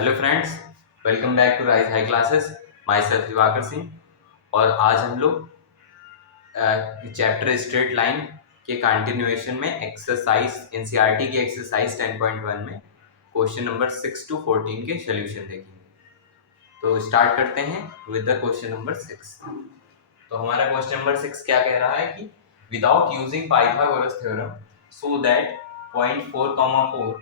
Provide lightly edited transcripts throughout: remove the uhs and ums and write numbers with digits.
Hello friends, welcome back to rise high classes. Myself Diwakar Singh. और आज हम लोग चैप्टर स्ट्रेट लाइन के कंटिन्यूएशन में एक्सरसाइज एनसीईआरटी की एक्सरसाइज 10.1 में क्वेश्चन नंबर 6 to 14 के सॉल्यूशन देखेंगे। तो स्टार्ट करते हैं विद द क्वेश्चन नंबर 6। तो हमारा क्वेश्चन नंबर 6 क्या कह रहा है कि without using Pythagoras theorem so that point 4,4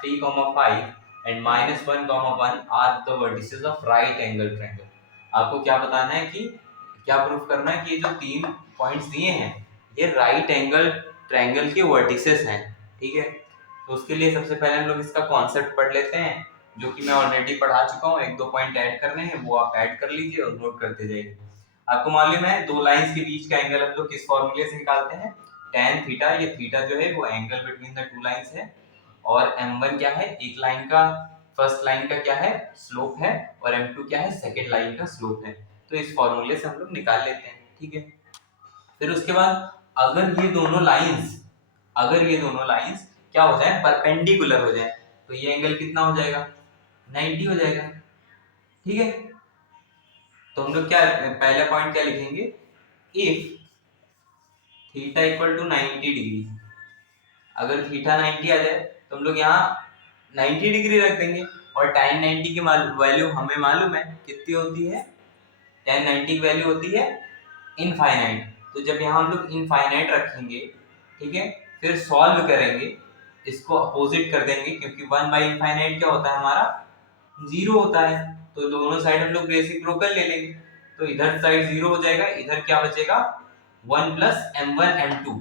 3,5 and -1,1 are the vertices of right angle triangle. आपको क्या बताना है कि क्या प्रूफ करना है कि ये जो तीन पॉइंट्स दिए हैं ये राइट एंगल ट्रायंगल के वर्टिसेस हैं। ठीक है, तो उसके लिए सबसे पहले हम लोग इसका कॉन्सेप्ट पढ़ लेते हैं, जो कि मैं ऑलरेडी पढ़ा चुका हूँ। एक दो पॉइंट ऐड करने हैं, वो आप ऐड कर लीजिए और नोट करते जाइए। आपको मालूम है दो लाइंस के बीच का एंगल हम लोग किस फॉर्मूले से निकालते हैं? tan theta. ये थीटा जो है वो angle between the two lines है। और m1 क्या है? एक लाइन का फर्स्ट लाइन का क्या है? स्लोप है। और m2 क्या है? सेकंड लाइन का स्लोप है। तो इस फॉर्मूले से हम लोग निकाल लेते हैं। ठीक है, फिर उसके बाद अगर ये दोनों लाइंस क्या हो जाए? परपेंडिकुलर हो जाए, तो ये एंगल कितना हो जाएगा? 90 हो जाएगा। ठीक है, तो हम लोग क्या पहला पॉइंट क्या लिखेंगे? If theta equal to 90 degree, अगर थीटा 90 आ जाए तो हम लोग यहाँ 90 डिग्री रख देंगे। और tan 90 की वैल्यू हमें मालूम है कितनी होती है? tan 90 की वैल्यू होती है इनफाइनाइट। तो जब यहाँ हम लोग इनफाइनाइट रखेंगे, ठीक है, फिर सॉल्व करेंगे, इसको अपोजिट कर देंगे, क्योंकि 1 बाई इनफाइनाइट क्या होता है हमारा? 0 होता है। तो दोनों साइड हम लोग रेसिप्रोकल ले लेंगे, तो इधर साइड 0 हो जाएगा, इधर क्या बचेगा? 1 प्लस m1 m2।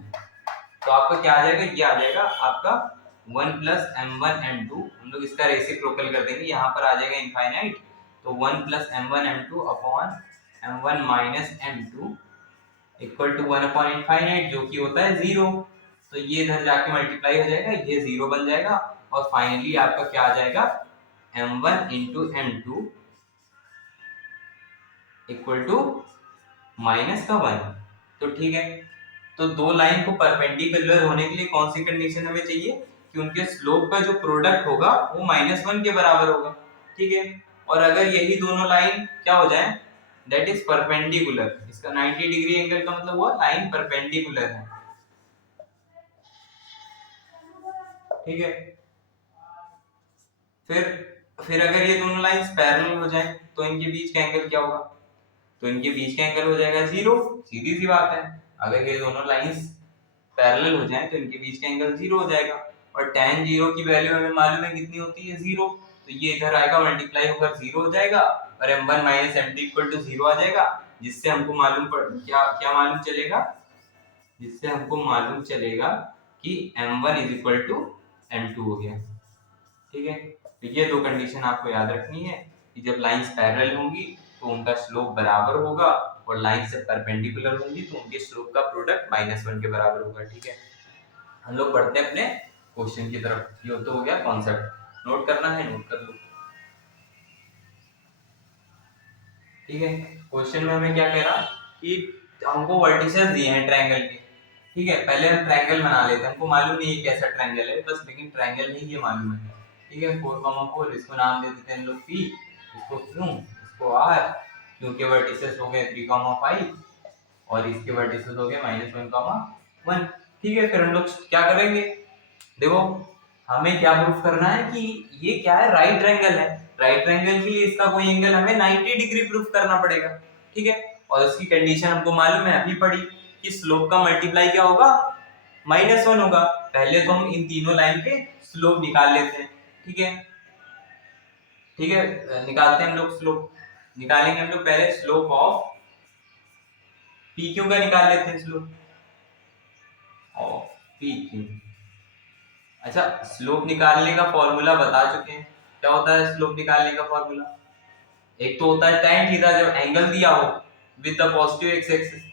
तो आपका क्या आ जाएगा? ये आ जाएगा आपका 1 प्लस m1 m2। हम लोग इसका रेसिप्रोकल कर देंगे, यहाँ पर आ जाएगा इनफाइनाइट, तो 1 plus m1 m2 upon m1 minus m2 equal to 1 upon infinite, जो कि होता है 0। तो ये इधर जाके मल्टीप्लाई हो जाएगा, ये 0 बन जाएगा। और फाइनली आपका क्या आ जाएगा? m1 into m2 equal to minus का 1। तो ठीक है, तो दो लाइन को परपेंडिकुलर होने के लिए कौन सी कंडीशन हमें चाहिए? कि उनके स्लोप का जो प्रोडक्ट होगा वो -1 के बराबर होगा। ठीक है, और अगर यही दोनों लाइन क्या हो जाए? That is perpendicular. इसका 90 डिग्री एंगल का मतलब हुआ लाइन परपेंडिकुलर है। ठीक है, फिर फिर अगर ये दोनों लाइंस पैरेलल हो जाएं तो इनके बीच का एंगल क्या होगा? तो इनके बीच का एंगल हो जाएगा 0। सीधी सी बात है, अगर ये दोनों लाइंस पैरेलल हो जाएं तो इनके बीच का एंगल 0 हो जाएगा। और tan 0 की वैल्यू हमें मालूम है कितनी होती है? 0। तो ये इधर आएगा, मल्टीप्लाई होकर 0 हो जाएगा, और m1 minus m2 equal to 0 आ जाएगा। जिससे हमको मालूम पड़ क्या क्या मालूम चलेगा? जिससे हमको मालूम चलेगा कि m1 is equal to m2 हो गया। ठीक है, तो ये दो कंडीशन आपको याद रखनी है कि जब लाइंस पैरेलल होंगी तो उनका स्लोप बराबर होगा, और लाइन से परपेंडिकुलर होंगी तो उनके स्लोप का प्रोडक्ट -1 के बराबर होगा। ठीक है, हम लोग बढ़ते हैं अपने क्वेश्चन की तरफ। ये तो हो गया कॉन्सेप्ट, नोट करना है नोट कर लो। ठीक है, क्वेश्चन में हमें क्या कह रहा कि हमको वर्टिसेस दिए हैं ट्रायंगल के। ठीक है, पहले हम ट्रायंगल बना लेते हैं। हमको मालूम नहीं है कैसा ट्रायंगल है बस, लेकिन ट्रायंगल नहीं ये मालूम है। ठीक है, 4,4, इसको नाम दे देते हैं हम लोग P, इसको Q, इसको R। Q के वर्टिसेस हो गए 3,5 और इसके वर्टिसेस हो गए -1,1। ठीक है, फिर हम लोग क्या करेंगे? देखो, हमें क्या प्रूफ करना है कि ये क्या है? राइट ट्रायंगल है। राइट ट्रायंगल के लिए इसका कोई एंगल हमें 90 डिग्री प्रूफ करना पड़ेगा। ठीक है, और उसकी कंडीशन हमको मालूम है, अभी पढ़ी, कि स्लोप का मल्टीप्लाई क्या होगा? -1 होगा। पहले तो हम इन तीनों लाइन के स्लोप निकाल लेते हैं। ठीक है, ठीक है, निकालते हैं हम लोग स्लोप। निकालेंगे हम लोग पहले स्लोप ऑफ पी क्यू का निकाल लेते हैं स्लोप ऑफ पी क्यू। अच्छा, स्लोप निकालने का फॉर्मूला बता चुके हैं। क्या होता है स्लोप निकालने का फॉर्मूला? एक तो होता है tan थीटा, जब एंगल दिया हो with the positive x axis,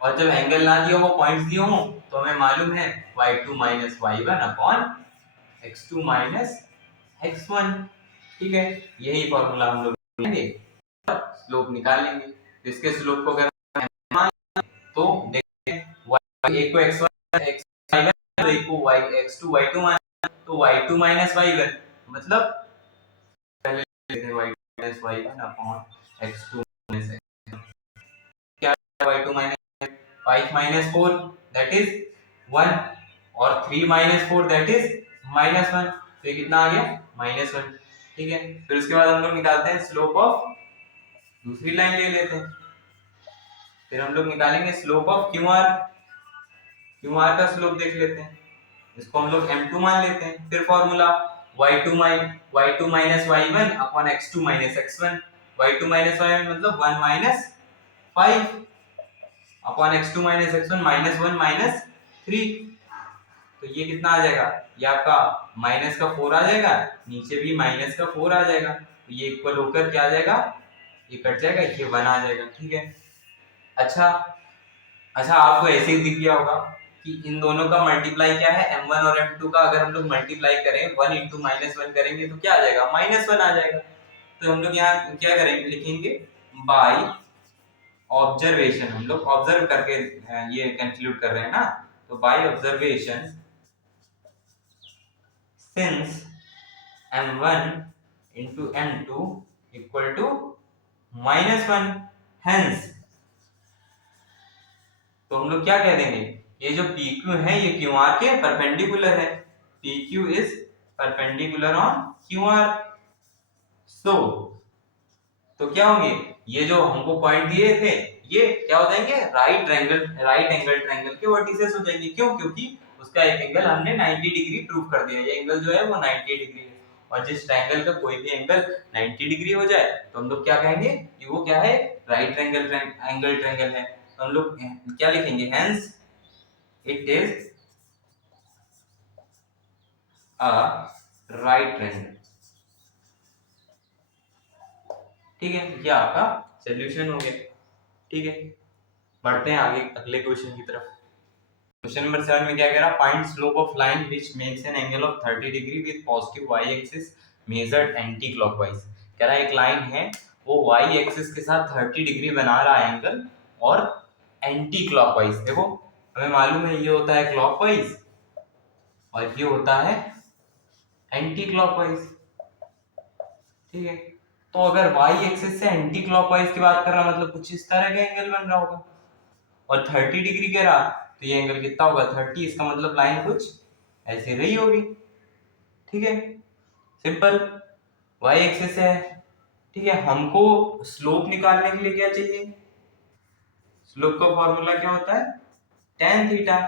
और जब एंगल ना दिया हो, पॉइंट्स दिए हो, तो हमें मालूम है y2 minus y1 upon x2 minus x1। ठीक है, यही फॉर्मूला हम लोग लेंगे, स्लोप निकाल लेंगे। तो इसके स्लोप को अगर तो देखते हैं एक को x1 x तो एक को y x2 y2 मान, तो y2 माइनस y1 मतलब लेते हैं y -y1 upon x2 minus x। क्या है y2 minus 5 minus 4 that is 1 और 3 माइनस 4 दैट इज -1। तो ये कितना आ गया -1। ठीक है, फिर उसके बाद हम लोग निकालते हैं स्लोप ऑफ दूसरी लाइन ले लेते हैं। फिर हम लोग निकालेंगे स्लोप ऑफ क्यू आर का स्लोप देख लेते हैं। इसको हम लोग m2 मान लेते हैं। फिर formula y2 minus y1 upon x2 minus x1। y2 minus y1 मतलब 1 minus 5 upon x2 minus x1 minus 1 minus 3। तो ये कितना आ जाएगा, ये आपका माइनस का 4 आ जाएगा, नीचे भी माइनस का 4 आ जाएगा। तो ये इक्वल होकर क्या आ जाएगा, ये कट जाएगा, ये 1 आ जाएगा। ठीक है, अच्छा आपको ऐसे ही दिख गया होगा कि इन दोनों का मल्टीप्लाई क्या है, m1 और m2 का अगर हम लोग मल्टीप्लाई करें 1 इंटू -1 करेंगे तो क्या आ जाएगा, -1 आ जाएगा। तो हम लोग यहाँ क्या करेंगे, लिखेंगे बाय ऑब्जर्वेशन। हम लोग ऑब्जर्व करके ये कंक्लूड कर रहे हैं ना, तो by observation since m1 into m2 equal to -1 hence। तो हम लोग क्या कह देंगे, ये जो PQ है ये QR के परपेंडिकुलर है। PQ is perpendicular on QR। सो तो क्या होंगे, ये जो हमको पॉइंट दिए थे ये क्या हो जाएंगे, राइट एंगल ट्रायंगल के वर्टिसेस हो जाएंगे। क्यों, क्योंकि उसका एक एंगल हमने 90 डिग्री प्रूव कर दिया। ये एंगल जो है वो 90 डिग्री है, और जिस ट्रायंगल का कोई भी एंगल 90 डिग्री हो जाए तो हम लोग क्या कहेंगे कि वो क्या है, राइट एंगल ट्रायंगल है। तो हम लोग क्या लिखेंगे, hence it is a right triangle. ठीक है, ये आपका सॉल्यूशन हो गया। ठीक है, बढ़ते हैं आगे अगले क्वेश्चन की तरफ। क्वेश्चन नंबर 7 में क्या कह रहा, find slope of line which makes an angle of 30 degree with positive y axis measured anti clockwise. कह रहा है एक लाइन है वो y एक्सिस के साथ 30 डिग्री बना रहा है एंगल, और एंटी क्लॉकवाइज। देखो हमें मालूम है ये होता है क्लॉकवाइज और ये होता है एंटी क्लॉकवाइज। ठीक है, तो अगर y एक्सिस से एंटी क्लॉकवाइज की बात कर रहा मतलब कुछ इस तरह का एंगल बन रहा होगा, और 30 डिग्री कह रहा तो ये एंगल कितना होगा 30, इसका मतलब लाइन कुछ ऐसे रही होगी। ठीक है, सिंपल, y एक्सिस है। ठीक है, हमको स्लोप निकालने के लिए क्या चाहिए, स्लोप का फॉर्मूला क्या होता है, tan थीटा।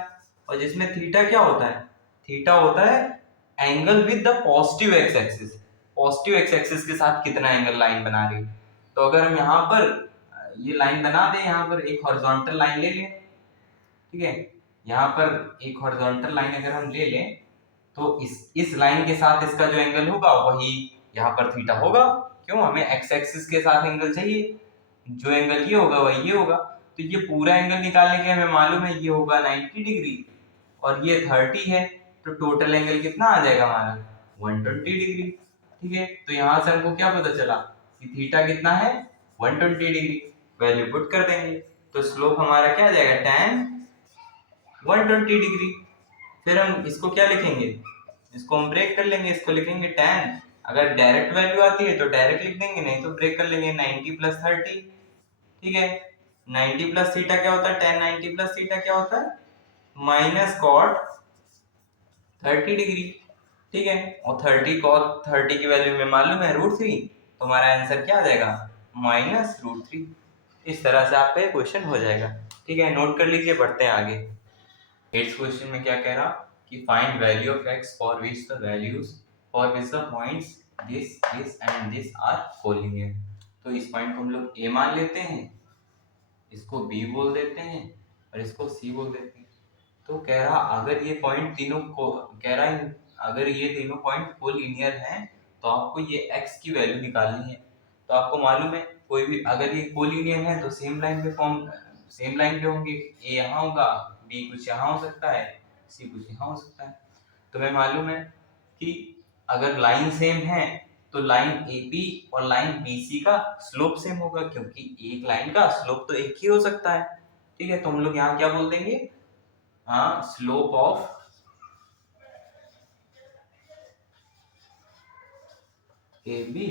और जिसमें थीटा क्या होता है, थीटा होता है angle with the positive x axis. Positive x axis के साथ कितना एंगल लाइन बना रही है। तो अगर हम यहाँ पर ये लाइन बना दें, यहाँ पर एक हॉरिजॉन्टल लाइन ले लें। ठीक है, यहाँ पर एक हॉरिजॉन्टल लाइन अगर हम ले लें तो इस लाइन के साथ इसका जो एंगल होगा वही यहाँ पर थीटा होगा। क्यों, हमें एक्स एक्सिस के साथ एंगल चाहिए, जो एंगल ये होगा वही ये होगा। तो ये पूरा एंगल निकालने के हमें मालूम है ये होगा 90 डिग्री और ये 30 है, तो टोटल एंगल कितना आ जाएगा हमारा 120 डिग्री। ठीक है, तो यहाँ से हमको क्या पता चला कि थीटा कितना है 120 डिग्री। वैल्यू पुट कर देंगे तो स्लोप हमारा क्या आ जाएगा tan 120 डिग्री। फिर हम इसको क्या लिखेंगे, इसको हम ब्रेक कर लेंगे, इसको लिखेंगे tan। अगर डायरेक्ट वैल्यू आती है तो डायरेक्ट लिख देंगे, नहीं तो ब्रेक कर लेंगे 90 प्लस 30। ठीक है, 90 प्लस थीटा क्या होता है, tan 90 प्लस थीटा क्या होता है, माइनस कॉट 30 डिग्री। ठीक है, और 30 कॉट 30 की वैल्यू में मालूम है √3, तो हमारा आंसर क्या आ जाएगा -√3। इस तरह से आपका ये क्वेश्चन हो जाएगा। ठीक है, नोट कर लीजिए, बढ़ते हैं आगे। 8th क्वेश्चन में क्या कह रहा कि find value of x for which the values for which the points this this and this are collinear. तो इस पॉइंट को हम लोग a मान लेते हैं, इसको b बोल देते हैं और इसको c बोल देते हैं। तो कह रहा अगर ये पॉइंट तीनों को कह रहा है अगर ये तीनों पॉइंट कोलिनियर हैं तो आपको ये x की वैल्यू निकालनी है। तो आपको मालूम है कोई भी अगर ये कोलिनियर है तो सेम लाइन पे होंगे, a यहाँ होगा, b कुछ यहाँ हो सकता है, c कुछ यहाँ हो सकता है। तो हमें मालूम है कि अगर लाइन सेम है तो लाइन AB और लाइन BC का स्लोप सेम होगा, क्योंकि एक लाइन का स्लोप तो एक ही हो सकता है। ठीक है, तो हम लोग यहाँ क्या बोल देंगे, हाँ, slope of AB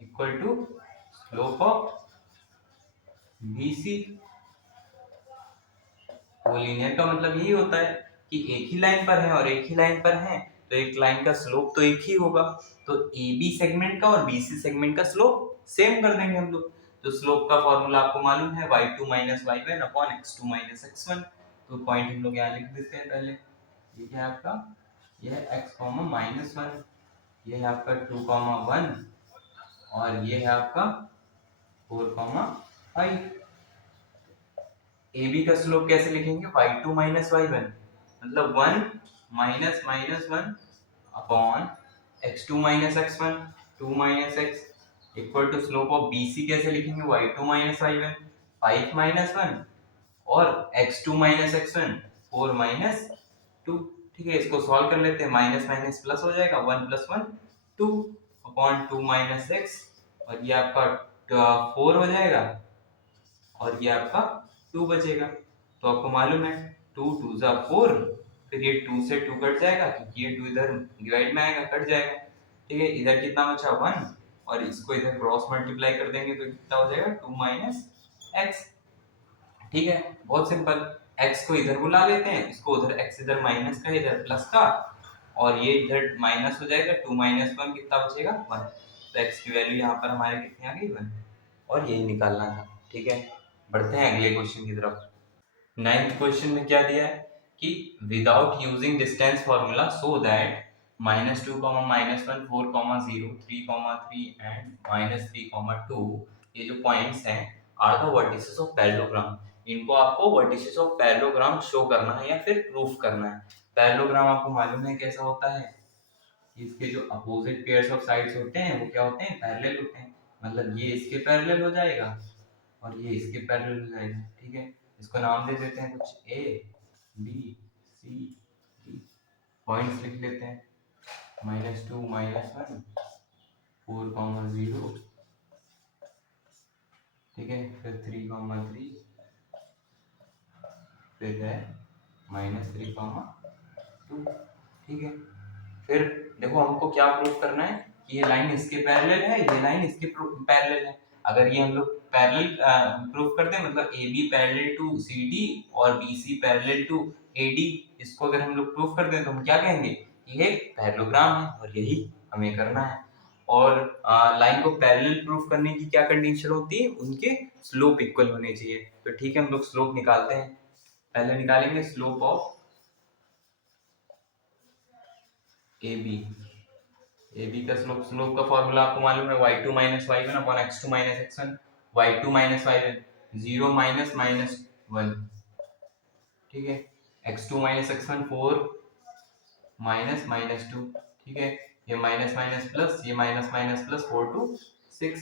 equal to slope of BC। Collinear का मतलब यही होता है कि एक ही लाइन पर है और एक ही लाइन पर है, तो एक लाइन का स्लोप तो एक ही होगा। तो AB सेगमेंट का और BC सेगमेंट का स्लोप सेम कर देंगे हम लोग। तो स्लोप का फॉर्मूला आपको मालूम है y2 y1 upon x2 x1। तो पॉइंट हम लोग यहाँ लिख देते हैं पहले। ये क्या है आपका, यह है x -1, ये है आपका 2 1 और ये है आपका 4 5। AB का स्लोप कैसे लिखेंगे, y2 y1 मतलब 1 -1 upon x2 x1 2 x equal to slope of BC कैसे लिखेंगे, y2 y1 5 -1 और x2 x1 4 -2। ठीक है, इसको सॉल्व कर लेते हैं, माइनस माइनस प्लस हो जाएगा, 1 + 1 2 अपॉन 2 x और ये आपका 4 हो जाएगा और ये आपका 2 बचेगा। तो आपको मालूम है 2 2 जा 4, फिर ये 2 से 2 कट जाएगा क्योंकि ये 2 इधर डिवाइड में आएगा, कट जाएगा। ठीक है, इधर कितना बचा 1 और इसको इधर क्रॉस मल्टीप्लाई कर देंगे तो कितना हो जाएगा 2 x। ठीक है, बहुत सिंपल। x को इधर बुला लेते हैं, इसको उधर x इधर माइनस का इधर प्लस का और ये इधर माइनस हो जाएगा, 2 - 1 कितना बचेगा 1। तो x की वैल्यू यहाँ पर हमारे कितनी आ गई 1 और यही निकालना था। ठीक है, बढ़ते हैं अगले क्वेश्चन की तरफ। नाइन्थ क्वेश्चन में क्या दिया है कि without using distance formula so that -2, -1 4, 0 3, 3 and -3, 2 ये जो पॉइंट्स हैं are the vertices of parallelogram. इनको आपको वर्टिसेस ऑफ पैरेललोग्राम शो करना है या फिर प्रूफ करना है। पैरेललोग्राम आपको मालूम है कैसा होता है, इसके जो अपोजिट पेयर्स ऑफ साइड्स होते हैं वो क्या होते हैं, पैरेलल होते हैं। मतलब ये इसके पैरेलल हो जाएगा और ये इसके पैरेलल हो जाएगा। ठीक है, इसको नाम दे देते हैं कुछ A B C D, points लिख लेते हैं, -2 -1 4 0। ठीक है, फिर 3 3, फिर है -3 2। ठीक है, फिर देखो हमको क्या प्रूफ करना है कि ये लाइन इसके पैरेलल है, ये लाइन इसके पैरेलल है। अगर ये हम लोग पैरेलल प्रूफ करते हैं मतलब AB पैरेलल टू CD और BC पैरेलल टू AD, इसको अगर हम लोग प्रूफ करते हैं तो हम क्या कहेंगे, ये पैरेललोग्राम है और यही हमें करना है। और लाइन को पैरेलल प्रूफ करने की क्या कंडीशन होती है, उनके स्लोप इक्वल होने चाहिए। तो ठीक है, हम लोग स्लोप निकालते हैं। पहले निकालेंगे स्लोप ऑफ AB। AB का स्लोप का फॉर्मूला आपको मालूम है y2 y1 upon x2 x1। y2 y1 0 -1। ठीक है, x2 x1 4 -2। ठीक है, ये माइनस माइनस प्लस, ये माइनस माइनस प्लस 4 to 6।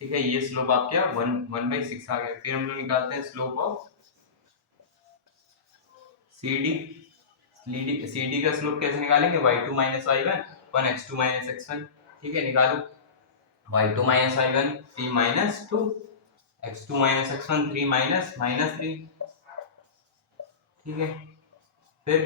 ठीक है, ये स्लोप आपके 1/6 आ गया। फिर हम लोग निकालते हैं स्लोप ऑफ CD। CD का स्लोप कैसे निकालेंगे, y2 y1 upon x2 x1। ठीक है, निकालो, y2 y1 3 -2, x2 x1 3 -3। ठीक है, फिर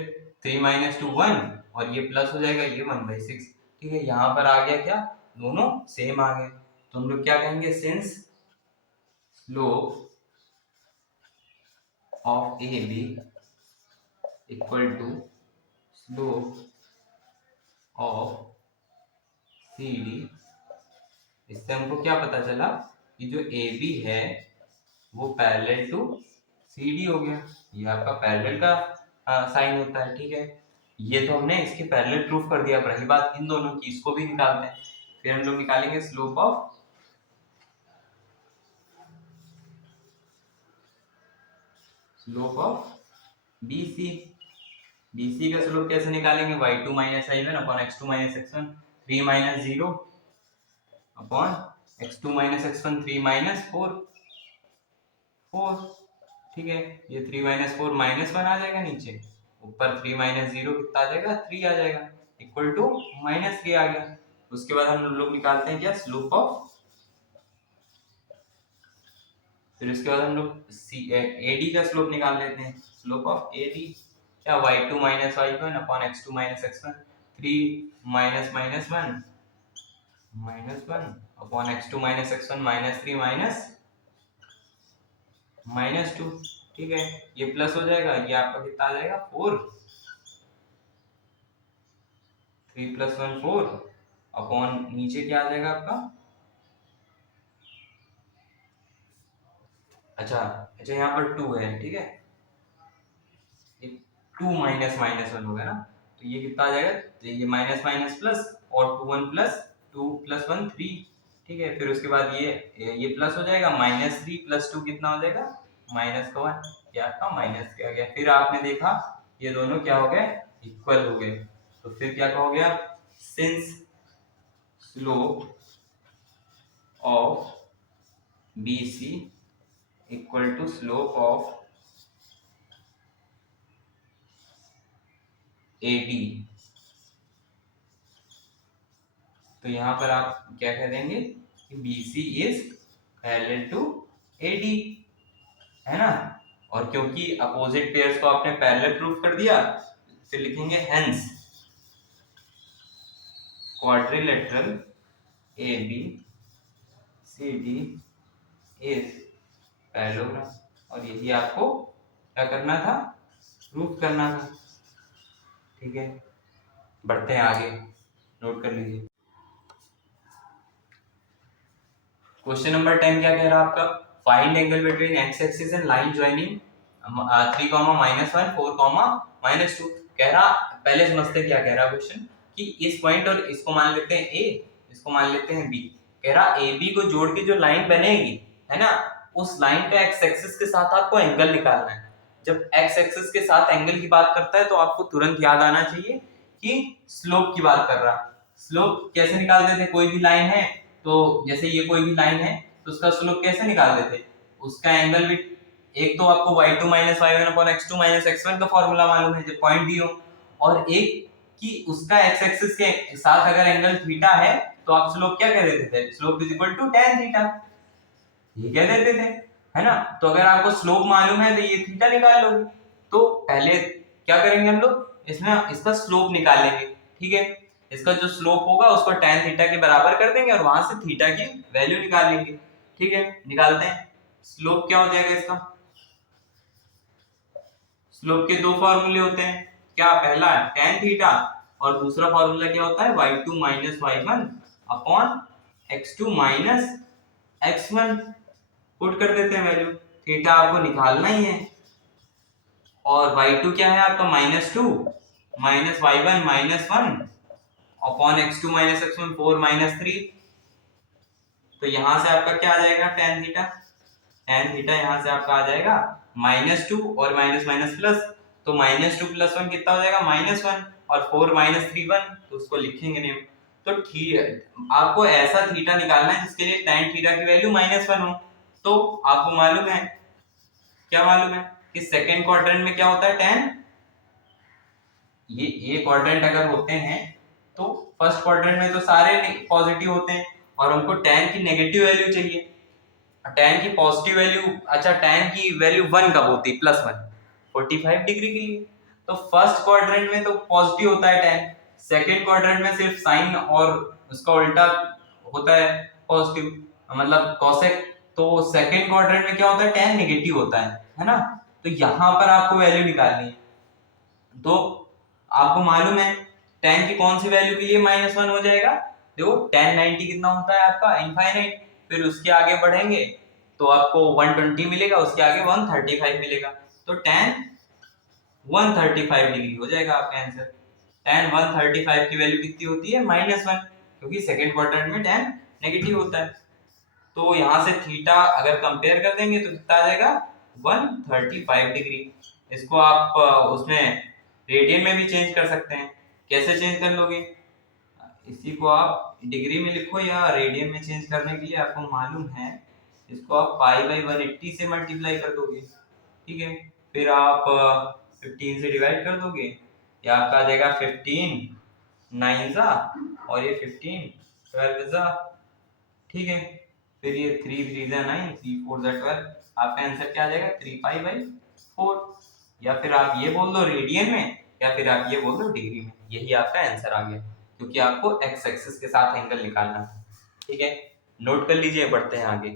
3 - 2 1 और ये प्लस हो जाएगा, ये 1/6। ठीक है, यहाँ पर आ गया क्या, दोनों सेम आ गए। तो हम लोग क्या कहेंगे, since slope of AB equal to slope of CD। इससे हमको क्या पता चला कि जो AB है वो पैरेलल टू CD हो गया। ये आपका पैरेलल का साइन होता है। ठीक है, ये तो हमने इसके पैरेलल प्रूफ कर दिया। अब रही बात इन दोनों की, इसको भी निकालते हैं। फिर हम लोग निकालेंगे स्लोप ऑफ BC। BC का स्लोप कैसे निकालेंगे, y2 y1 upon x2 x1 3 -0 upon x2 x1 3 -4 4। ठीक है, ये 3 - 4 -1 आ जाएगा, नीचे ऊपर 3 - 0 कितना आ जाएगा 3 आ जाएगा, इक्वल टू -3 आ गया। उसके बाद हम लोग निकालते हैं क्या, स्लोप ऑफ, फिर उसके बाद हम लोग AD का स्लोप निकाल लेते हैं। स्लोप ऑफ AD क्या, y2 y1 upon x2 x1 3 -1 -1 upon x2 minus x1 -3 -2। ठीक है, ये प्लस हो जाएगा, ये आपका कितना आ जाएगा 4, 3 + 1 4 अपॉन नीचे क्या आ जाएगा आपका, अच्छा अच्छा यहाँ पर 2 है, ठीक है, ये 2 माइनस -1 होगा ना, तो ये कितना आ जाएगा, तो ये माइनस माइनस प्लस, और 2 1 प्लस 2 + 1 3। ठीक है, फिर उसके बाद ये प्लस हो जाएगा, -3 + 2 कितना हो जाएगा, -1, क्या आपका माइनस क्या गया, फिर आपने देखा ये दोनों क्या हो गए, इक्वल हो गए, तो फिर क्या कहोगे आप, since slope of BC equal to slope of AD, तो यहाँ पर आप क्या कह देंगे कि BC is parallel to AD, है ना, और क्योंकि अपोजिट पेयर्स को आपने पैरेलल प्रूफ कर दिया, फिर लिखेंगे hence quadrilateral ABCD is parallelogram, और यही आपको क्या करना था, प्रूफ करना था। ठीक है, बढ़ते हैं आगे, नोट कर लीजिए। क्वेश्चन नंबर 10 क्या कह रहा है आपका, find angle between x axis and line joining 3, -1 4, -2। कह रहा, पहले समझते क्या कह रहा क्वेश्चन, कि इस पॉइंट और इसको मान लेते हैं ए, इसको मान लेते हैं बी। कह रहा ए बी को जोड़ के जो लाइन बनेगी, है ना, उस लाइन का एक्स एक्सिस के साथ आपको एंगल निकालना है। जब एक्स एक्सिस के साथ एंगल की बात करता है तो आपको तुरंत याद आना चाहिए कि स्लोप की बात कर रहा। स्लोप कैसे निकालते थे, कोई भी लाइन है तो जैसे ये कोई भी लाइन है तो उसका स्लोप कैसे निकालते थे, उसका एंगल भी, एक तो आपको y2 - y1 upon x2 - x1 का फॉर्मूला मालूम है जब पॉइंट दी हो, और एक कि उसका x एक्सिस के साथ अगर एंगल थीटा है तो आप स्लोप क्या कह देते थे, slope is equal to tan theta, ये कह देते थे, है ना। तो अगर आपको स्लोप मालूम है तो ये थीटा निकाल लोगे। तो पहले क्या करेंगे हम लोग, इसमें इसका स्लोप निकालेंगे। ठीक है, इसका जो स्लोप होगा उसको tan थीटा के बराबर कर देंगे और वहां से थीटा की वैल्यू निकाल लेंगे। ठीक है, निकालते हैं। स्लोप क्या हो जाएगा इसका, स्लोप के दो फॉर्मूले होते हैं, क्या, पहला tan थीटा और दूसरा फॉर्मूला क्या होता है y2 - y1 upon x2 - x1। Put कर देते हैं वैल्यू, थीटा आपको निकालना ही है, और y2 क्या है आपका -2 - y1 -1 अपॉन x2 - x1 4 -3। तो यहां से आपका क्या आ जाएगा, tan थीटा, tan थीटा यहां से आपका आ जाएगा -2 और माइनस माइनस प्लस, तो -2 + 1 कितना हो जाएगा, -1, और 4 - 3 1, तो उसको लिखेंगे नहीं। तो ठीक है, आपको ऐसा थीटा निकालना है जिसके लिए tan थीटा की वैल्यू -1 हो। तो आपको मालूम है, क्या मालूम है कि सेकंड क्वाड्रेंट में क्या होता है, tan, ये क्वाड्रेंट अगर होते हैं तो फर्स्ट क्वाड्रेंट में तो सारे पॉजिटिव होते हैं और हमको tan की नेगेटिव वैल्यू चाहिए, tan की पॉजिटिव वैल्यू, अच्छा tan की वैल्यू 1 कब होती है, +1 45 डिग्री के लिए। तो फर्स्ट क्वाड्रेंट में तो पॉजिटिव होता है tan, सेकंड क्वाड्रेंट में सिर्फ साइन और उसका उल्टा होता है पॉजिटिव, मतलब cosec। तो सेकंड क्वाड्रेंट में क्या होता है, tan नेगेटिव होता है ना। तो यहां पर आपको वैल्यू निकालनी है, तो आपको मालूम है tan की कौन सी वैल्यू के लिए -1 हो जाएगा, देखो tan 90 कितना होता है आपका, इनफाइनाइट, फिर उसके आगे बढ़ेंगे तो आपको 120 मिलेगा, उसके आगे 135 मिलेगा, तो tan 135 डिग्री हो जाएगा आपका आंसर। tan 135 की वैल्यू कितनी होती है, -1, क्योंकि सेकंड क्वाड्रेंट में tan नेगेटिव होता है। तो यहां से थीटा अगर कंपेयर कर देंगे तो कितना आ जाएगा, 135 डिग्री। इसको आप उसमें रेडियन में भी चेंज कर सकते हैं, कैसे चेंज कर लोगे, इसी को आप डिग्री में लिखो या रेडियन में चेंज करने के लिए आपको मालूम है, इसको आप π/180 से मल्टीप्लाई कर दोगे। ठीक है, फिर आप 15 से डिवाइड कर दोगे, ये आपका आ जाएगा 15 9 जा, और ये 15 12 जा। ठीक है, फिर ये 3 3 जा 9, 3 4 जा 12, आपका आंसर क्या आ जाएगा, 3π/4। या फिर आप ये बोल दो रेडियन में, या फिर आप ये बोल दो डिग्री में, यही आपका आंसर आ गया, क्योंकि आपको एक्स एक्सिस के साथ एंगल निकालना है। ठीक है, नोट कर लीजिए, बढ़ते हैं आगे।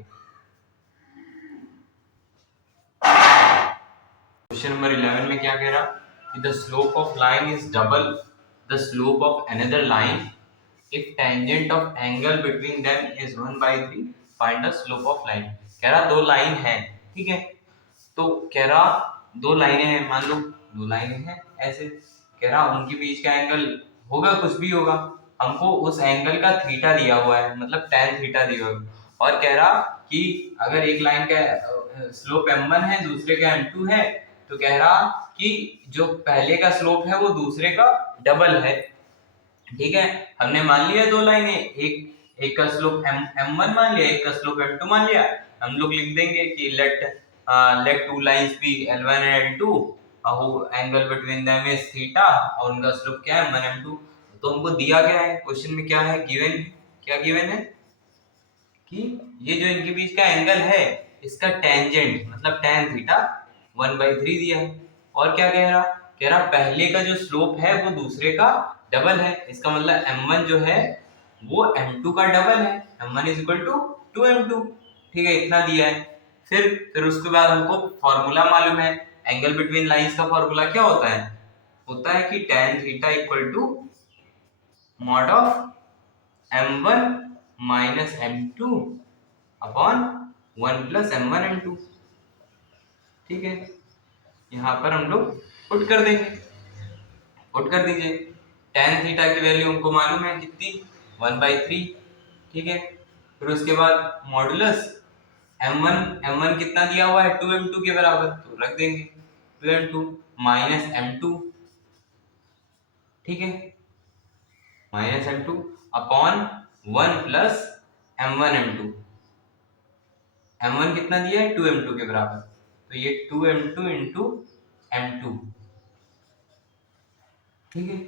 क्वेश्चन नंबर 11 में क्या कह रहा कि the slope of line is double the slope of another line if tangent of angle between them is 1/3 find the slope of line. कह रहा दो लाइन है, ठीक है, तो कह रहा दो लाइनें हैं, मान लो दो लाइनें हैं ऐसे, कह रहा उनके बीच का एंगल होगा कुछ भी होगा, हमको उस एंगल का थीटा दिया हुआ है, मतलब tan थीटा दिया हुआ है, और कह रहा कि अगर एक लाइन का स्लोप m1 है दूसरे का m2 है, तो कह रहा कि जो पहले का स्लोप है वो दूसरे का डबल है। ठीक है, हमने मान लिया दो लाइनें, एक का स्लोप m1 मान लिया, एक का स्लोप m2 मान लिया। हम लोग लिख देंगे कि let two lines be L1 and L2 angle between them is theta, और उनका स्लोप क्या है m1 m2। तो हमको दिया गया है क्वेश्चन में, क्या है गिवन, क्या गिवन है कि ये जो इनके बीच का एंगल है इसका टेंजेंट मतलब tan थीटा 1/3 दिया है। और क्या कह रहा, कह रहा पहले का जो स्लोप है वो दूसरे का डबल है, इसका मतलब m1 जो है वो m2 का डबल है, m1 is equal to 2m2। ठीक है, इतना दिया है। फिर उसके बाद हमको फॉर्मूला मालूम है, एंगल बिटवीन लाइंस का फॉर्मूला क्या होता है, होता है कि tan theta equal to mod of m1 minus m2 upon 1 plus m1 m2। ठीक है, यहाँ पर हम लोग पुट कर देंगे, पुट कर दीजिए। tan थीटा की वैल्यू हमको मालूम है कितनी, 1/3। ठीक है, फिर उसके बाद मॉडुलस m1 कितना दिया हुआ है 2m2 के बराबर, तो रख देंगे 2m2 माइनस m2। ठीक है, minus m2 upon 1 plus m1 m2। m1 कितना दिया है 2m2 के बराबर, तो ये 2m2 इंटू m2। ठीक है,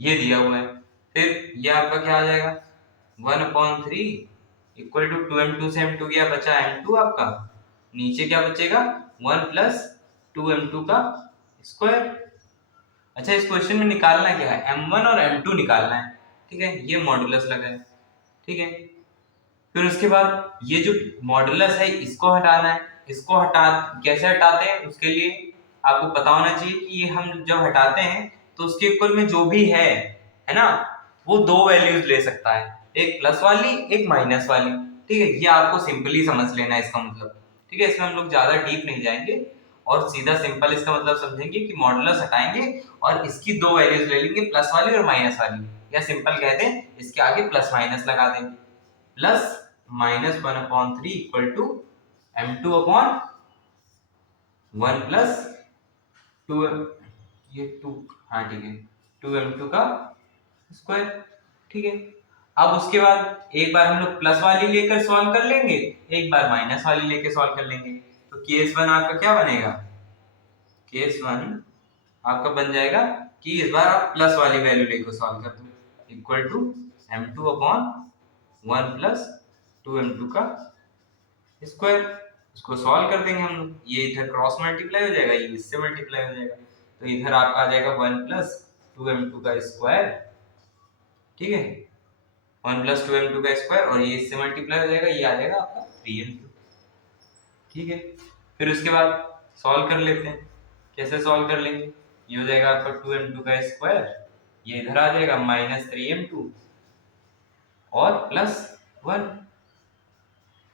ये दिया हुआ है। फिर ये आपका क्या आ जाएगा 1/3 इक्वल टू 2m2 से m2 गया, बचा m2 आपका, नीचे क्या बचेगा 1 प्लस 2m2 का स्क्वायर। अच्छा, इस क्वेश्चन में निकालना क्या है, m1 और m2 निकालना है। ठीक है, ये मॉडुलस लगा है। ठीक है, फिर उसके बाद ये जो मॉडुलस है इसको हटाना है, इसको हटा कैसे हटाते हैं उसके लिए आपको पता होना चाहिए कि ये हम जब हटाते हैं तो उसके इक्वल में जो भी है ना, वो दो वैल्यूज ले सकता है, एक प्लस वाली एक माइनस वाली। ठीक है, ये आपको सिंपली समझ लेना है इसका मतलब। ठीक है, इसमें हम लोग ज्यादा डीप नहीं जाएंगे और सीधा सिंपल इसका मतलब समझेंगे कि मॉडुलस हटाएंगे और इसकी दो वैल्यूज ले लेंगे, प्लस वाली और माइनस वाली, या सिंपल कहते हैं इसके आगे प्लस माइनस लगा देंगे। Plus minus 1/3 equal to m2 upon 1 plus 2, ये 2, हाँ ठीक है, 2m2 का स्क्वायर। ठीक है, अब उसके बाद एक बार हम लोग प्लस वाली लेकर सॉल्व कर लेंगे, एक बार माइनस वाली लेकर सॉल्व कर लेंगे। तो केस वन आपका क्या बनेगा, केस वन आपका बन जाएगा कि इस बार आप प्लस वाली वैल्यू लेकर सॉल्व कर दो, equal to m2 upon 1 plus 2m2 का स्क्वायर। इसको सॉल्व कर देंगे हम लोग, ये इधर क्रॉस मल्टीप्लाई हो जाएगा, ये इससे मल्टीप्लाई हो जाएगा, तो इधर आपका आ जाएगा 1 प्लस 2m2 का स्क्वायर। ठीक है, 1 प्लस 2m2 का स्क्वायर, और ये इससे मल्टीप्लाई हो जाएगा, ये आ जाएगा आपका 3m2। ठीक है, फिर उसके बाद सॉल्व कर लेते हैं, कैसे सॉल्व कर लेंगे, ये हो जाएगा आपका 2m2 का स्क्वायर, ये इधर आ जाएगा माइनस 3m2 और प्लस 1।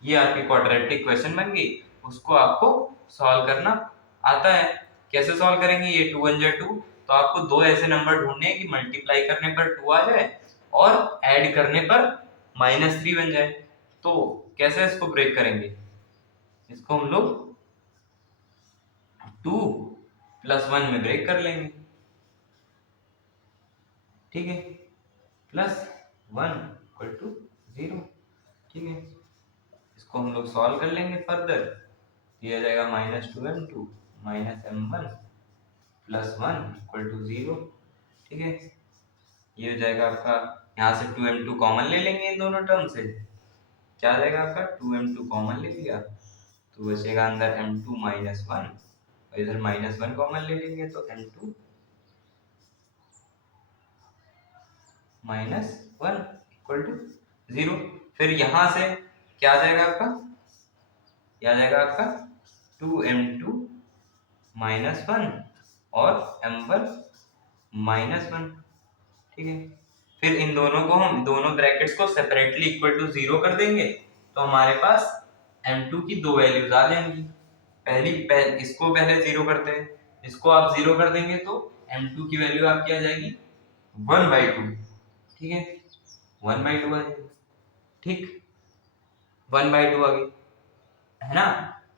ये आपकी क्वाड्रेटिक क्वेश्चन बन गई, उसको आपको सॉल्व करना आता है। कैसे सॉल्व करेंगे, ये 2 1 2, तो आपको दो ऐसे नंबर ढूंढने हैं कि मल्टीप्लाई करने पर 2 आ जाए और ऐड करने पर -3 बन जाए। तो कैसे इसको ब्रेक करेंगे, इसको हम लोग 2 प्लस 1 में ब्रेक कर लेंगे। ठीक है, प्लस 1 इक्वल टू 0। ठीक है, इसको हम लोग सॉल्व कर लेंगे फर्दर, दिया जाएगा -2m2 minus m1 plus 1 equal to 0। ठीक है, ये हो जाएगा आपका, यहाँ से 2m2 कॉमन ले लेंगे इन दोनों टर्म से, क्या आ जाएगा आपका 2m2 कॉमन ले लिया तो बचेगा अंदर m2 माइनस 1, और इधर -1 कॉमन ले लेंगे तो m2 माइनस 1 इक्वल टू 0। फिर यहाँ से क्या आ जाएगा आपका, क्या आ जाएगा आपका 2m2 माइनस 1 और m1 माइनस 1। ठीक है, फिर इन दोनों को हम दोनों ब्रैकेट्स को सेपरेटली इक्वल टू 0 कर देंगे तो हमारे पास m2 की दो वैल्यूज आ जाएंगी। इसको पहले 0 करते हैं, इसको आप 0 कर देंगे तो m2 की वैल्यू आपकी आ जाएगी 1/2। ठीक है, 1/2 आ जाएगी। ठीक, 1/2 आ गई है ना।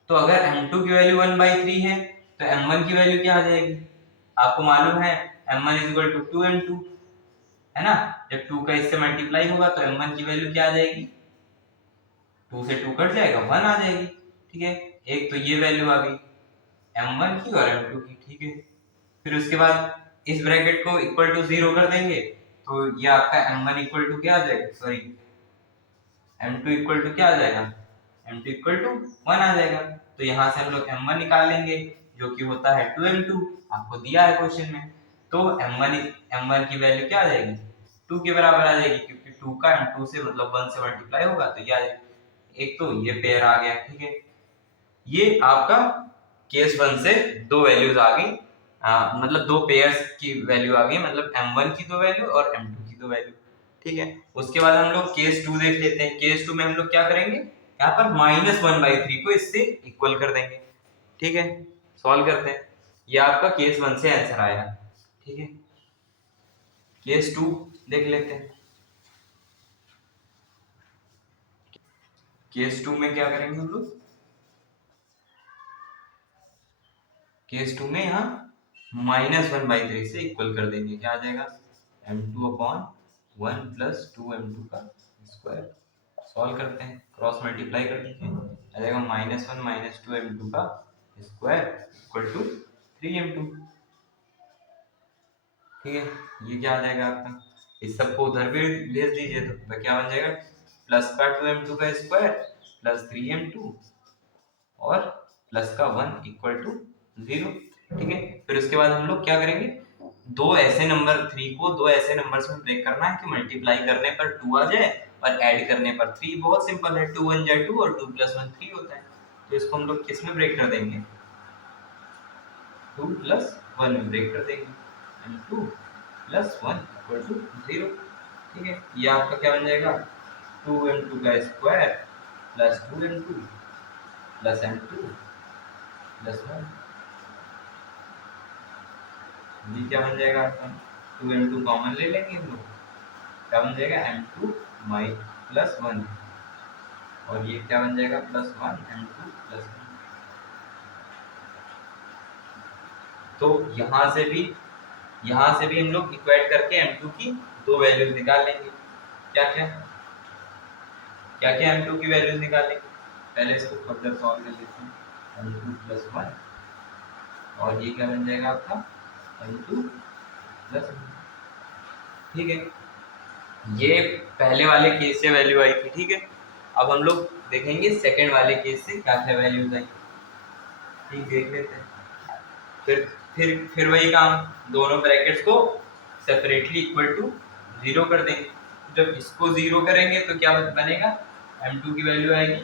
तो अगर m2 की वैल्यू 1/3 है तो m1 की वैल्यू क्या आ जाएगी, आपको मालूम है m1 = 2m2 है ना। जब 2 का इससे मल्टीप्लाई होगा तो m1 की वैल्यू क्या आ जाएगी, 2 से 2 कट जाएगा, 1 आ जाएगी। ठीक है, एक तो ये वैल्यू आ गई m1 की और m2 की। ठीक है, फिर उसके बाद इस ब्रैकेट को इक्वल टू 0 कर देंगे तो ये आपका m1 इक्वल टू क्या आ जाएगा, सॉरी m2 इक्वल टू क्या आ जाएगा, m2 इक्वल टू 1 आ जाएगा। तो यहाँ से हम लोग m1 निकाल लेंगे जो कि होता है 2m2, आपको दिया है क्वेश्चन में। तो m1 की वैल्यू क्या आ जाएगी, 2 के बराबर आ जाएगी, क्योंकि 2 का m2 से मतलब 1 से मल्टीप्लाई होगा तो ये आ जाएगा। एक तो ये पेयर आ गया। ठीक है, ये आपका केस 1 से दो वैल्यूज आ गई, मतलब दो पेयर्स की वैल्यू आ गई, मतलब m1 की दो वैल्यू और m2 की दो वैल्यू। ठीक है, उसके बाद हम लोग केस 2 देख लेते हैं। केस 2 में हम लोग क्या करेंगे, यहाँ पर -1/3 को इससे इक्वल कर देंगे। ठीक है, सॉल्व करते हैं। ये आपका केस 1 से आंसर आया। ठीक है, केस 2 देख लेते हैं। केस 2 में क्या करेंगे हम लोग, केस 2 में यहाँ -1/3 से इक्वल कर देंगे, क्या आ जाएगा m2/1 + 2m2 का स्क्वायर। सॉल्व करते हैं, क्रॉस मल्टीप्लाई कर दीजिए, आ जाएगा -1 - 2m2 का स्क्वायर इक्वल टू 3m2। ठीक है, ये क्या आ जाएगा आपका, इस सबको उधर भी भेज दीजिए तो क्या बन जाएगा, प्लस का 2m2 का स्क्वायर प्लस 3m2 और प्लस का 1 इक्वल टू 0। ठीक है, फिर उसके बाद हम लोग क्या करेंगे, दो ऐसे नंबर 3 को दो ऐसे नंबर्स में ब्रेक करना है कि मल्टीप्लाई करने पर 2 आ जाए और ऐड करने पर 3। बहुत सिंपल है, 2 1 2 और 2 + 1 3 होता है। तो इसको हम लोग किस में ब्रेक कर देंगे, 2 + 1 में ब्रेक कर देंगे, एंड 2 + 1 इक्वल टू 0। ठीक है, ये आपका क्या बन जाएगा, 2m2 का square plus 2m2 plus m2 plus 1। ये क्या बन जाएगा आपका, 2m2 कॉमन ले लेंगे हम लोग, क्या बन जाएगा m2 + 1 और ये क्या बन जाएगा +1 m2 + 1। तो यहाँ से भी हम लोग इक्वेट करके m2 की दो वैल्यूज निकाल लेंगे। क्या क्या क्या क्या m2 की वैल्यूज निकालेंगे, पहले इसको फर्दर सॉल्व कर लेते हैं। m2 + 1 और ये क्या बन जाएगा आपका m2 + 1। ठीक है, ये पहले वाले केस से वैल्यू आई थी। ठीक है, अब हम लोग देखेंगे सेकंड वाले केस से क्या क्या वैल्यूज आई। ठीक, देख लेते हैं। फिर वही काम, दोनों ब्रैकेट्स को सेपरेटली इक्वल टू 0 कर देंगे। जब इसको 0 करेंगे तो क्या बनेगा, m2 की वैल्यू आएगी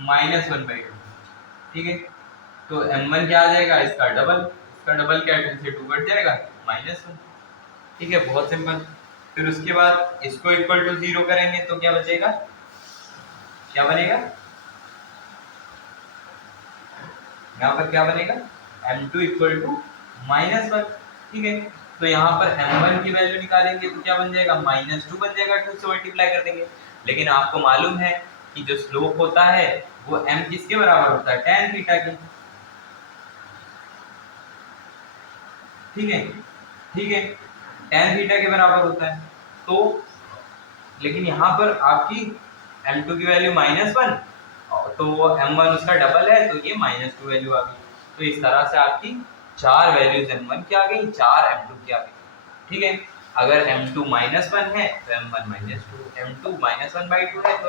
-1/2। ठीक है, तो m1 क्या आ जाएगा, इसका डबल क्या, 2 से 2 कट जाएगा, -1। ठीक है, बहुत सिंपल। फिर उसके बाद इसको इक्वल टू 0 करेंगे तो क्या बचेगा, क्या बनेगा, यहाँ पर क्या बनेगा, m2 इक्वल टू -1। ठीक है, तो यहाँ पर m1 की वैल्यू निकालेंगे तो क्या बन जाएगा, -2 बन जाएगा, 2 से मल्टीप्लाई कर देंगे। लेकिन आपको मालूम है कि जो स्लोप होता है वो m किसके बराबर होता है, tan थीटा के। ठीक है, ठीक है, tan थीटा के बराबर होता है। तो लेकिन यहाँ पर आपकी m2 की वैल्यू -1 तो m1 उसका डबल है तो ये -2 वैल्यू आ गई। तो इस तरह से आपकी चार वैल्यूज m1 की आ गई, चार m2 की आ गई। ठीक है, अगर m2 -1 है तो m1 -2, m2 -1/2 है तो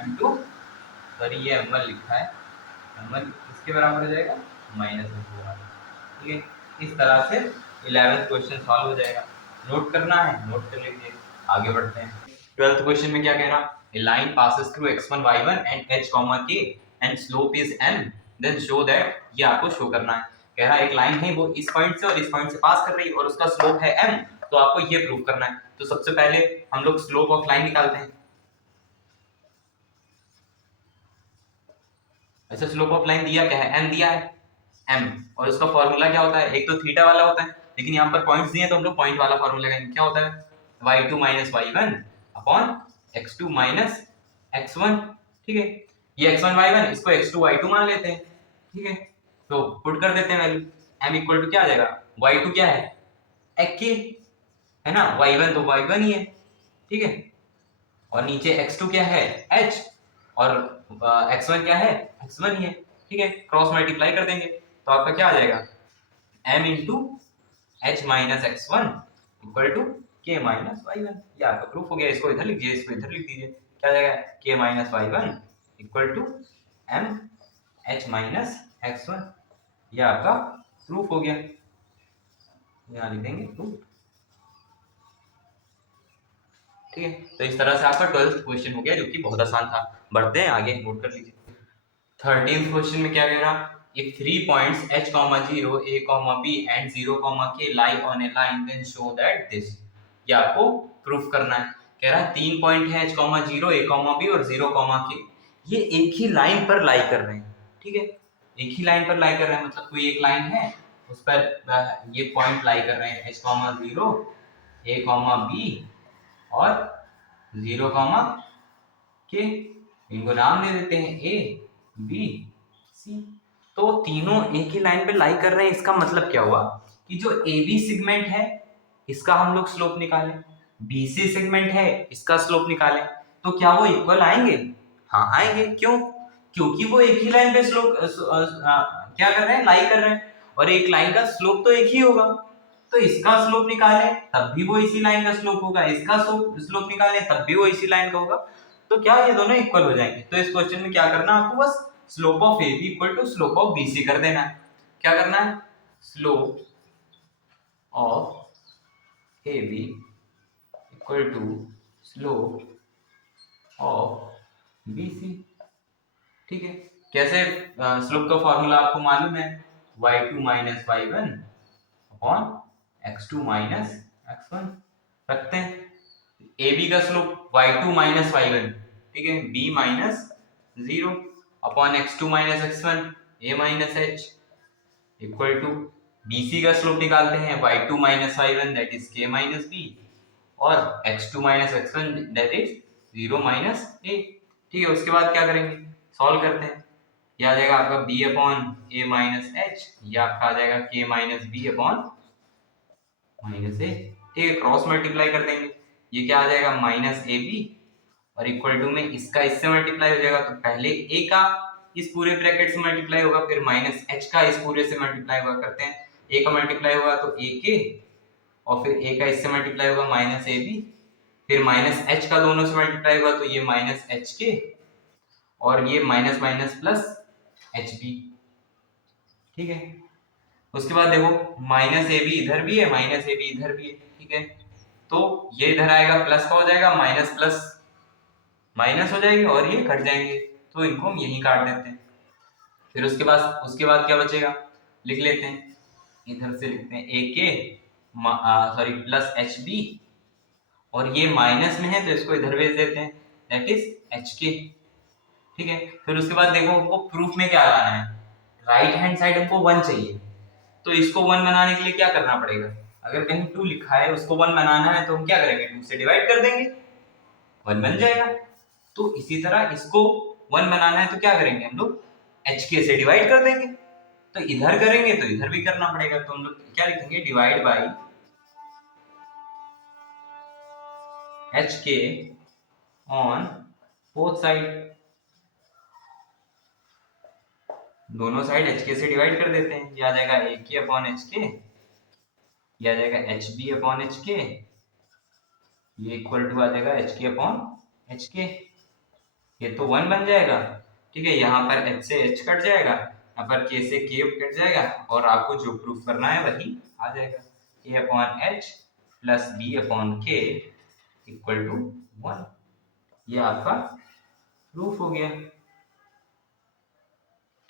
m2 सॉरी ये m1 लिखा है, m1 किसके बराबर हो जाएगा, -1 के बराबर। ठीक है, इस तरह से 11th क्वेश्चन सॉल्व हो जाएगा। नोट करना है, नोट कर लीजिए, आगे बढ़ते हैं। 12th क्वेश्चन में क्या कह रहा, a line passes through x1 y1 and h k and slope is m then show that, ये आपको शो करना है। कह रहा है एक लाइन है वो इस पॉइंट से और इस पॉइंट से पास कर रही है और उसका स्लोप है m, तो आपको ये प्रूव करना है। तो सबसे पहले हम लोग स्लोप ऑफ लाइन निकालते हैं। ऐसे स्लोप ऑफ लाइन दिया क्या है, m दिया है, m, और उसका फॉर्मूला क्या होता है, एक तो थीटा वाला होता है, लेकिन यहाँ पर पॉइंट्स दिए तो हम लोग पॉइंट वाला फॉर्मूला लगाएंगे। क्या होता है, y2 minus y1 upon x2 minus x1। ठीक है, ये x1 y1 इसको x2 y2 मान लेते हैं। ठीक है, तो पुट कर देते हैं वैल्यू, m इक्वल टू क्या आ जाएगा, y2 क्या है k है ना, y1 तो y1 ही है। ठीक है, और नीचे x2 क्या है h, और x1 क्या है x1 ही है। ठीक है, क्रॉस मल्टीप्लाई कर देंगे तो आपका क्या आ जाएगा, m into h minus x1 equal to k minus y1। ये आपका प्रूफ हो गया। इसको इधर लिख दीजिए, इसको इधर लिख दीजिए, क्या आ जाएगा k minus y1 equal to m h minus x1। ये आपका प्रूफ हो गया। यहाँ लिख देंगे प्रूफ। ठीक है, तो इस तरह से आपका 12th क्वेश्चन हो गया, जो कि बहुत आसान था। बढ़ते हैं आगे, नोट कर लीजिए। 13th क्वेश्चन में क्या कह रहा, if 3 points h, 0, a, b and 0, k lie on a line then show that this, ये आपको प्रूफ करना है। कह रहा है 3 पॉइंट है h, 0, a, b और 0, k, ये एक ही लाइन पर लाई कर रहे हैं। ठीक है, एक ही लाइन पर लाई कर रहे हैं, मतलब कोई एक लाइन है उस पर ये पॉइंट लाई कर रहे हैं, h, 0, a, b और 0, के, इनको नाम दे देते हैं ए बी सी। तो तीनों एक ही लाइन पे लाई कर रहे हैं, इसका मतलब क्या हुआ कि जो ए बी सेगमेंट है इसका हम लोग स्लोप निकालें, बी सी सेगमेंट है इसका स्लोप निकालें, तो क्या वो इक्वल आएंगे, हाँ आएंगे। क्यों, क्योंकि वो एक ही लाइन पे स्लोप क्या कर रहे हैं, लाई कर रहे हैं, और एक लाइन का स्लोप तो एक ही होगा, तो इसका स्लोप निकालें तब भी वो इसी लाइन का स्लोप होगा, इसका स्लोप निकालें तब भी वो इसी लाइन का होगा, तो क्या ये दोनों इक्वल हो जाएंगे। तो इस क्वेश्चन में क्या करना है आपको, बस slope of A B equal to slope of B C कर देना है। क्या करना है, slope of A B equal to slope of B C. ठीक है, कैसे, स्लोप का फॉर्मूला आपको मालूम है, y2 minus y1 upon x2 minus x1 रखते हैं। ए बी का स्लोप y2 माइनस y1, ठीक है, b minus 0 upon x2 minus x1 a minus h equal to bc का स्लोप निकालते हैं y2 minus y1 that is k minus b और x2 minus x1 that is 0 minus a। ठीक है, उसके बाद क्या करेंगे, सॉल्व करते हैं। यह आ जाएगा आपका b upon a minus h, यह आपका आ जाएगा k minus b upon minus a। ठीक है, क्रॉस मल्टीप्लाई कर देंगे, ये क्या आ जाएगा माइनस ए बी और इक्वल टू में इसका इससे मल्टीप्लाई हो जाएगा, तो पहले a का इस पूरे ब्रैकेट से मल्टीप्लाई होगा, फिर माइनस h का इस पूरे से मल्टीप्लाई होगा। करते हैं, a का मल्टीप्लाई होगा तो a के, और फिर a का इससे मल्टीप्लाई होगा माइनस ए बी, फिर माइनस h का दोनों से मल्टीप्लाई होगा तो ये माइनस h के, और ये minus minus plus H B. ठीक है, उसके बाद देखो माइनस ए बी इधर भी है, माइनस ए बी इधर भी है। ठीक है, तो ये इधर आएगा प्लस का हो जाएगा, माइनस प्लस माइनस हो जाएंगे और ये कट जाएंगे, तो इनको हम यहीं काट देते हैं। फिर उसके बाद क्या बचेगा, लिख लेते हैं, इधर से लिखते हैं ए के सॉरी प्लस एच बी, और ये माइनस में है तो इसको इधर भेज देते हैं, दैट इज एच के। ठीक है, फिर उसके बाद देखो हमको प्रूफ में क्या लाना है, राइट हैंड साइड हमको 1 चाहिए, तो इसको 1 बनाने के लिए क्या करना पड़ेगा, अगर कहीं 2 लिखा है उसको 1 बनाना है तो हम क्या करेंगे, 2 से डिवाइड कर देंगे, 1 बन जाएगा। तो इसी तरह इसको 1 बनाना है तो क्या करेंगे हम लोग, hk से डिवाइड कर देंगे, तो इधर करेंगे तो इधर भी करना पड़ेगा, तो हम लोग क्या लिखेंगे, divide by hk on both side, दोनों साइड hk से डिवाइड कर देते हैं, ये आ जाएगा ak अपॉन hk, ये आ जाएगा hb अपॉन hk, ये इक्वल टू आ जाएगा hk अपॉन hk, ये तो 1 बन जाएगा। ठीक है, यहाँ पर h से h कट जाएगा, यहाँ पर k से k कट जाएगा, और आपको जो प्रूफ करना है वही आ जाएगा, a upon h plus b upon k equal to 1। ये आपका प्रूफ हो गया।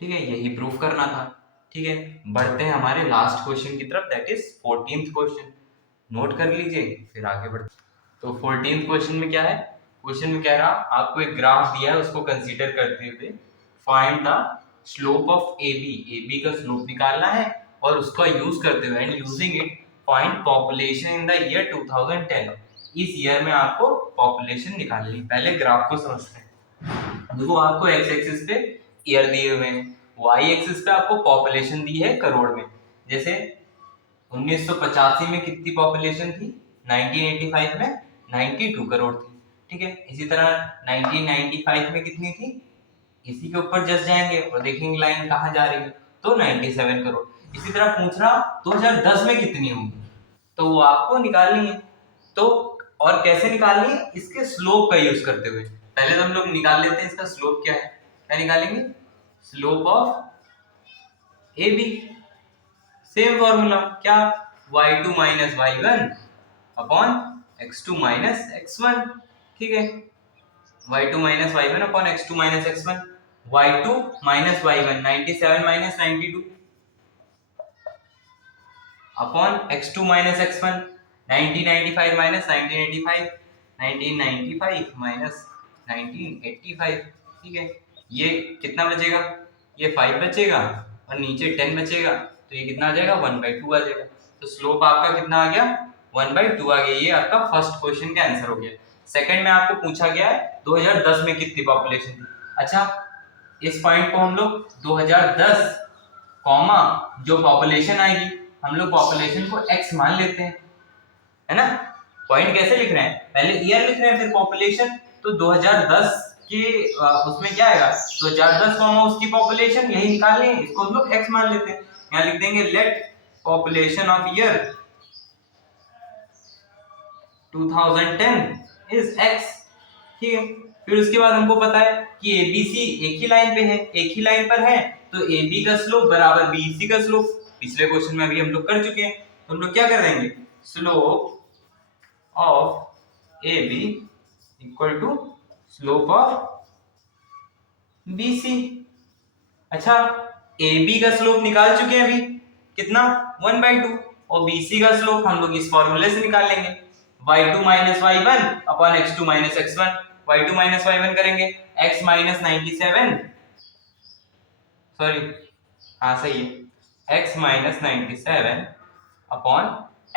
ठीक है, यही प्रूफ करना था। ठीक है, बढ़ते हैं हमारे लास्ट क्वेश्चन की तरफ, that is 14th question. Note कर लीजिए, फिर आगे बढ़ते। तो 14th क्वेश्चन में क्या है? क्वेश्चन में कह रहा आपको एक ग्राफ दिया है, उसको कंसीडर करते हुए find the slope of A B का स्लोप निकालना है, और उसका यूज करते हुए and using it find population in the year 2010। इस ईयर में आपको पॉपुलेशन निकालनी। पहले ग्राफ को समझते हैं। देखो, आपको एक्स एक्सिस पे ईयर दिए हुए हैं, वाई एक्सिस पे आपको पॉपुलेशन दी है करोड़ में। जैसे 1985 में कितनी पॉपुलेशन थी? 1985 में 92 करोड़ थी। ठीक है, इसी तरह 1995 में कितनी थी? इसी के ऊपर जस्ट जाएंगे और देखेंगे लाइन कहाँ जा रही है, तो 97 करोड़। इसी तरह पूछ रहा 2010 में कितनी होगी, तो वो आपको निकालनी है। तो और कैसे निकालनी है? इसके स्लोप का यूज करते हुए। पहले तो हम लोग निकाल लेते हैं इसका स्लोप क्या है। क्या निकालेंगे? Slope of A B. Same formula क्या? y2 minus y1 upon x2 minus x1। ठीक है, y2 minus y1 upon x2 minus x1। y2 minus y1 97 minus 92 upon x2 minus x1 1995 minus 1985 1995 minus 1985। ठीक है, ये कितना बचेगा? ये 5 बचेगा और नीचे 10 बचेगा, तो ये कितना आ जाएगा? 1/2 आ जाएगा। तो स्लोप आपका कितना आ गया? 1/2 आ गया। ये आपका फर्स्ट क्वेश्चन का आंसर हो गया। सेकंड में आपको पूछा गया है 2010 में कितनी पॉपुलेशन थी। अच्छा, इस पॉइंट को हम लोग 2010 कॉमा जो पॉपुलेशन आएगी, हम लोग पॉपुलेशन को x मान लेते हैं, है ना। पॉइंट कैसे लिख रहे हैं? पहले ईयर लिख रहे हैं, फिर पॉपुलेशन। तो 2010 के उसमें क्या आएगा? 2010 कॉमा उसकी पॉपुलेशन, यही निकालनी है, इसको हम लोग x मान लेते हैं। यहाँ लिख देंगे let population of year 2010 is x। ठीक है, फिर उसके बाद हमको पता है कि ABC एक ही लाइन पे है, एक ही लाइन पर है, तो AB का स्लोप बराबर BC का स्लोप। पिछले क्वेश्चन में अभी हम लोग कर चुके हैं, तो हम लोग क्या कर देंगे? Slope of AB equal to slope of BC। अच्छा, AB का स्लोप निकाल चुके हैं अभी, कितना? 1/2, और BC का स्लोप हम लोग इस फॉर्मूले से निकाल लेंगे, y2 minus y1 upon x2 minus x1। y2 minus y1 करेंगे, x माइनस 97, सॉरी हाँ सही है, x minus 97 upon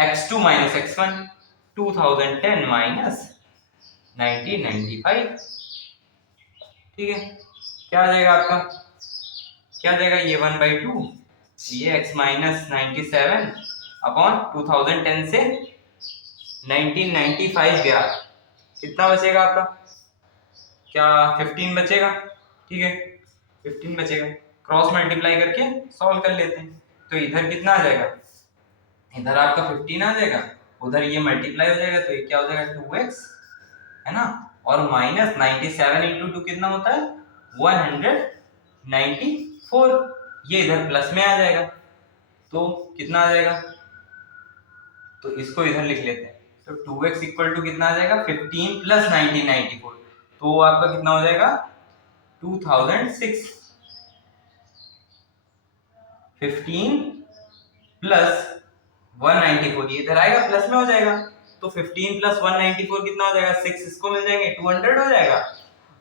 x2 minus x1 2010 minus 1995। ठीक है, क्या आ जाएगा आपका? क्या आ जाएगा? ये 1/2, ये x माइनस 97 अपॉन 2010 से 1995 गया, कितना बचेगा आपका? क्या 15 बचेगा? ठीक है, 15 बचेगा। क्रॉस मल्टीप्लाई करके सॉल्व कर लेते हैं, तो इधर कितना आ जाएगा? इधर आपका 15 आ जाएगा, उधर ये मल्टीप्लाई हो जाएगा, तो ये क्या हो जाएगा? 2x, है ना। और माइनस 97 इंटू 2 कितना होता है? 194। ये इधर प्लस में आ जाएगा, तो कितना आ जाएगा? तो इसको इधर लिख लेते हैं, तो 2x इक्वल टू कितना आ जाएगा? 15 प्लस 1994, तो आपका कितना हो जाएगा? 2006। 15 प्लस 194, ये इधर आएगा, प्लस में हो जाएगा, तो 15 प्लस 194 कितना हो जाएगा? 6 इसको मिल जाएंगे, 200 हो जाएगा,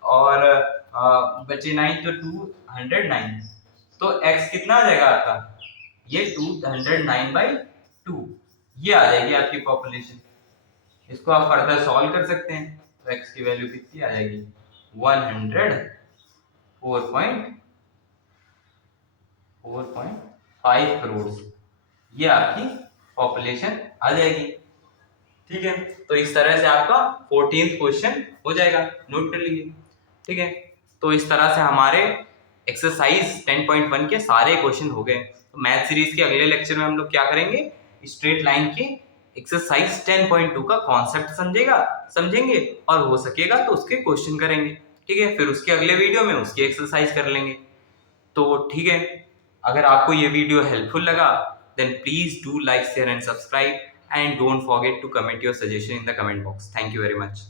और बचे 9, तो 209। तो x कितना आ जाएगा आपका? ये 209/2, ये आ जाएगी आपकी पॉपुलेशन। इसको आप फर्दर सॉल्व कर सकते हैं, तो x की वैल्यू कितनी आ जाएगी? 104.5 करोड़। ये आपकी पॉपुलेशन आ जाएगी। ठीक है, तो इस तरह से आपका 14th क्वेश्चन हो जाएगा, नोट कर लीजिए। ठीक है, तो इस तरह से हमारे एक्सरसाइज 10.1 के सारे क्वेश्चन हो गए। तो मैथ सीरीज के अगले लेक्चर में हम लोग क्या करेंगे? स्ट्रेट लाइन की एक्सरसाइज 10.2 का कॉन्सेप्ट समझेंगे, और हो सकेगा तो उसके क्वेश्चन करेंगे। ठीक है, फिर उसके अगले वीडियो में उसकी एक्सरसाइज कर लेंगे। तो ठीक है, अगर आपको ये वीडियो हेल्पफुल लगा, then please do like, share and subscribe, and don't forget to comment your suggestion in the comment box. Thank you very much.